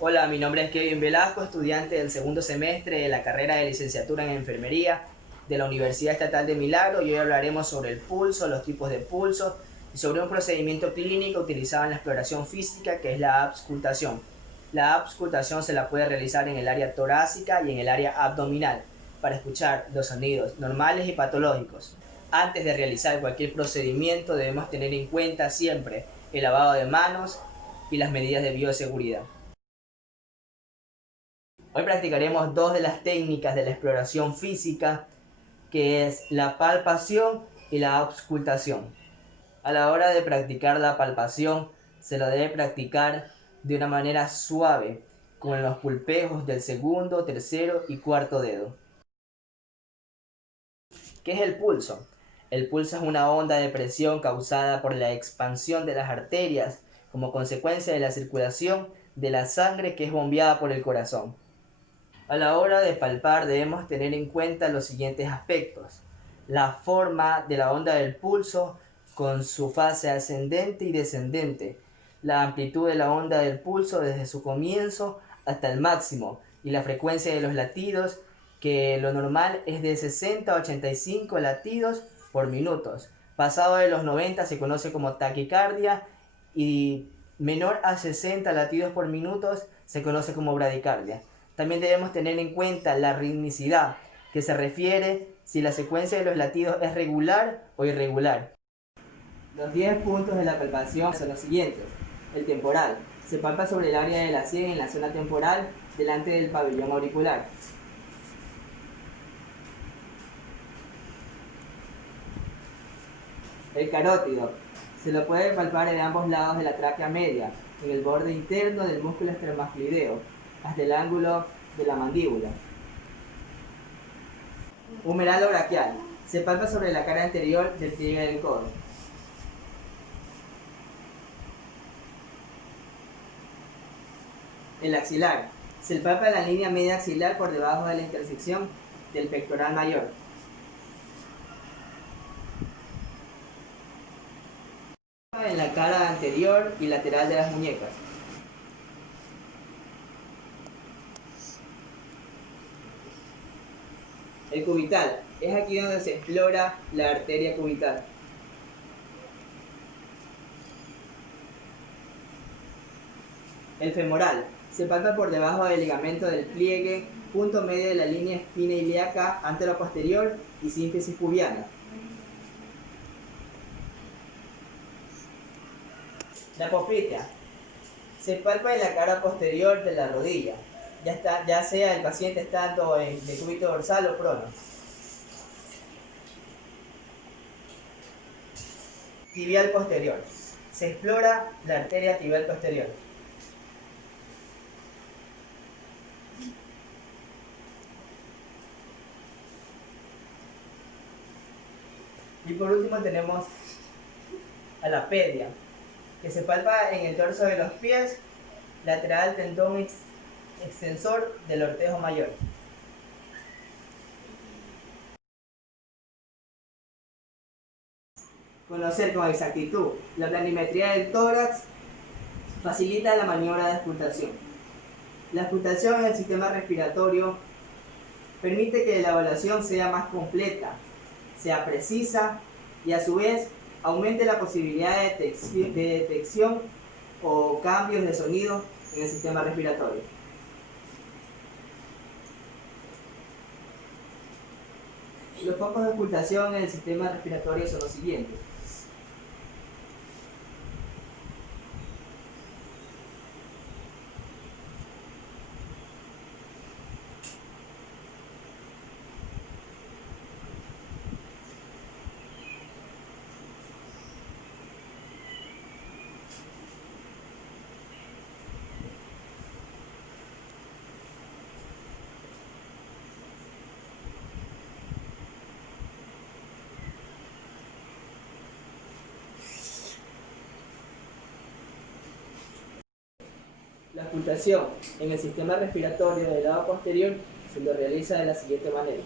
Hola, mi nombre es Kevin Velasco, estudiante del segundo semestre de la carrera de licenciatura en enfermería de la Universidad Estatal de Milagro, y hoy hablaremos sobre el pulso, los tipos de pulso y sobre un procedimiento clínico utilizado en la exploración física que es la auscultación. La auscultación se la puede realizar en el área torácica y en el área abdominal para escuchar los sonidos normales y patológicos. Antes de realizar cualquier procedimiento debemos tener en cuenta siempre el lavado de manos y las medidas de bioseguridad. Hoy practicaremos dos de las técnicas de la exploración física, que es la palpación y la auscultación. A la hora de practicar la palpación, se lo debe practicar de una manera suave, con los pulpejos del segundo, tercero y cuarto dedo. ¿Qué es el pulso? El pulso es una onda de presión causada por la expansión de las arterias como consecuencia de la circulación de la sangre que es bombeada por el corazón. A la hora de palpar debemos tener en cuenta los siguientes aspectos: la forma de la onda del pulso con su fase ascendente y descendente, la amplitud de la onda del pulso desde su comienzo hasta el máximo y la frecuencia de los latidos, que lo normal es de 60 a 85 latidos por minutos. Pasado de los 90 se conoce como taquicardia y menor a 60 latidos por minutos se conoce como bradicardia. También debemos tener en cuenta la ritmicidad, que se refiere si la secuencia de los latidos es regular o irregular. Los 10 puntos de la palpación son los siguientes. El temporal. Se palpa sobre el área de la sien en la zona temporal delante del pabellón auricular. El carótido. Se lo puede palpar en ambos lados de la tráquea media, en el borde interno del músculo esternocleido, hasta el ángulo de la mandíbula. Humeralo braquial. Se palpa sobre la cara anterior del pliegue del codo. El axilar. Se palpa la línea media axilar por debajo de la intersección del pectoral mayor. En la cara anterior y lateral de las muñecas. El cubital. Es aquí donde se explora la arteria cubital. El femoral. Se palpa por debajo del ligamento del pliegue, punto medio de la línea espina ilíaca antero-posterior y sínfisis pubiana. La poplitea. Se palpa en la cara posterior de la rodilla, ya sea el paciente estando en decúbito dorsal o prono. Tibial posterior. Se explora la arteria tibial posterior. Y por último tenemos a la pedia, que se palpa en el dorso de los pies, lateral tendón extensor del ortejo mayor. Conocer con exactitud la planimetría del tórax facilita la maniobra de auscultación. La auscultación en el sistema respiratorio permite que la evaluación sea más completa, sea precisa y a su vez aumente la posibilidad de detección o cambios de sonido en el sistema respiratorio. Los focos de auscultación en el sistema respiratorio son los siguientes. La auscultación en el sistema respiratorio del lado posterior se lo realiza de la siguiente manera.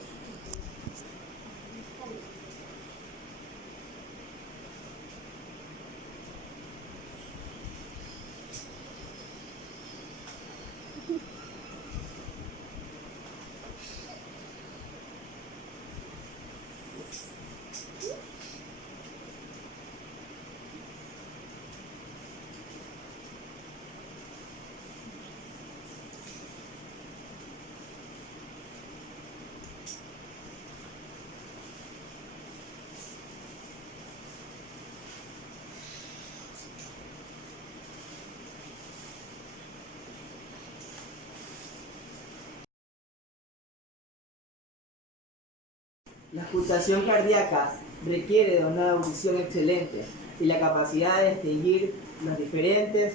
La auscultación cardíaca requiere de una audición excelente y la capacidad de distinguir los diferentes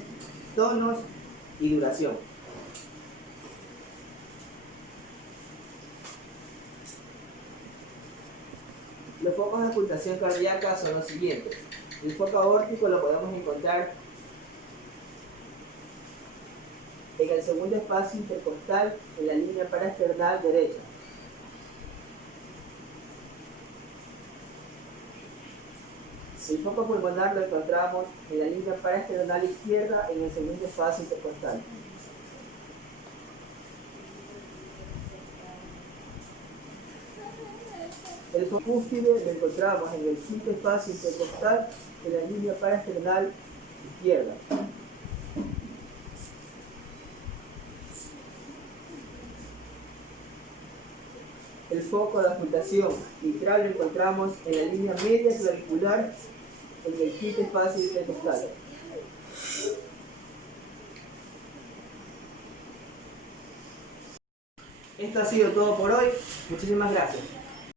tonos y duración. Los focos de auscultación cardíaca son los siguientes. El foco aórtico lo podemos encontrar en el segundo espacio intercostal en la línea paraesternal derecha. El foco pulmonar lo encontramos en la línea paraesternal izquierda en el segundo espacio intercostal. El foco cúspide lo encontramos en el quinto espacio intercostal en la línea paraesternal izquierda. El foco de auscultación mitral lo encontramos en la línea media clavicular en el quinto espacio intercostal. Esto ha sido todo por hoy. Muchísimas gracias.